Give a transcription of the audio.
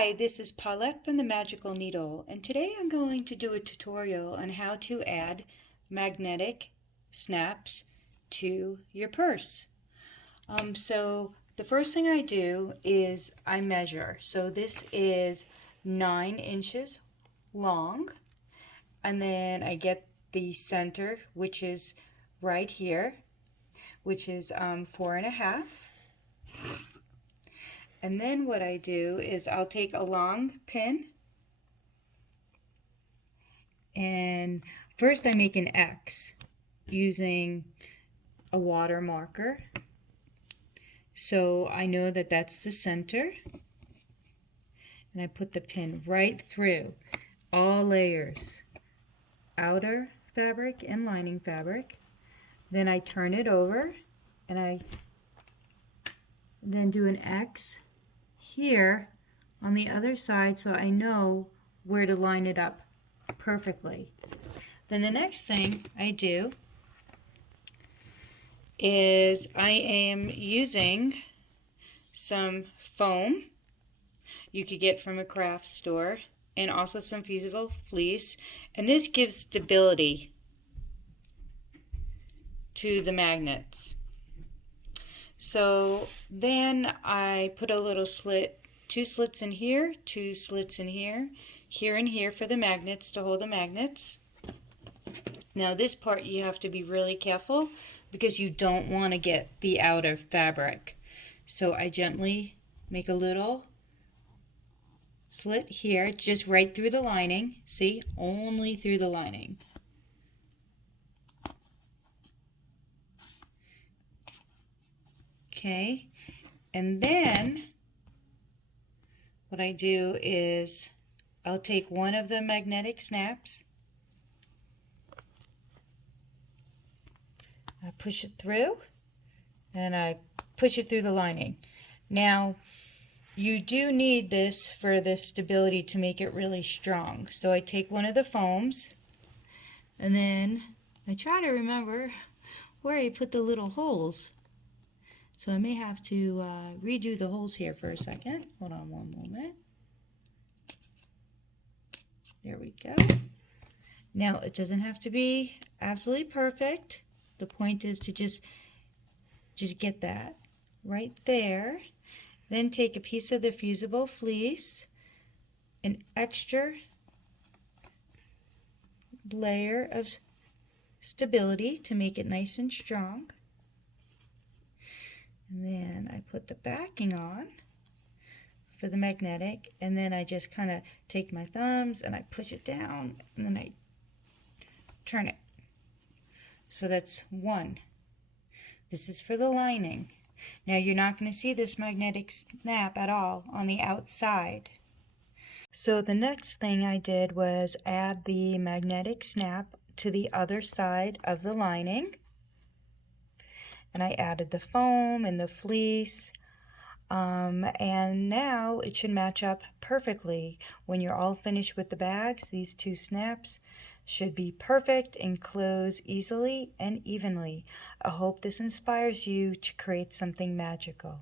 Hi, this is Paulette from the Magical Needle, and today I'm going to do a tutorial on how to add magnetic snaps to your purse. So the first thing I do is I measure. So this is 9 inches long, and then I get the center, which is right here, which is 4.5. And then what I do is I'll take a long pin, and first I make an X using a water marker. So I know that that's the center. And I put the pin right through all layers, outer fabric and lining fabric. Then I turn it over and I then do an X here on the other side so I know where to line it up perfectly. Then the next thing I do is I am using some foam you could get from a craft store and also some fusible fleece, and this gives stability to the magnets. So then I put a little slit, 2 slits in here, 2 slits in here, here and here for the magnets to hold the magnets. Now this part you have to be really careful because you don't want to get the outer fabric. So I gently make a little slit here, just right through the lining. See, only through the lining. Okay, and then what I do is I'll take one of the magnetic snaps, I push it through, and I push it through the lining. Now, you do need this for the stability to make it really strong. So I take one of the foams, and then I try to remember where I put the little holes. So I may have to redo the holes here for a second. Hold on one moment. There we go. Now, it doesn't have to be absolutely perfect. The point is to just get that right there. Then take a piece of the fusible fleece, an extra layer of stability to make it nice and strong. And then I put the backing on for the magnetic, and then I just kind of take my thumbs and I push it down, and then I turn it. So that's one. This is for the lining. Now you're not going to see this magnetic snap at all on the outside. So the next thing I did was add the magnetic snap to the other side of the lining. And I added the foam and the fleece. And now it should match up perfectly. When you're all finished with the bags, these 2 snaps should be perfect and close easily and evenly. I hope this inspires you to create something magical.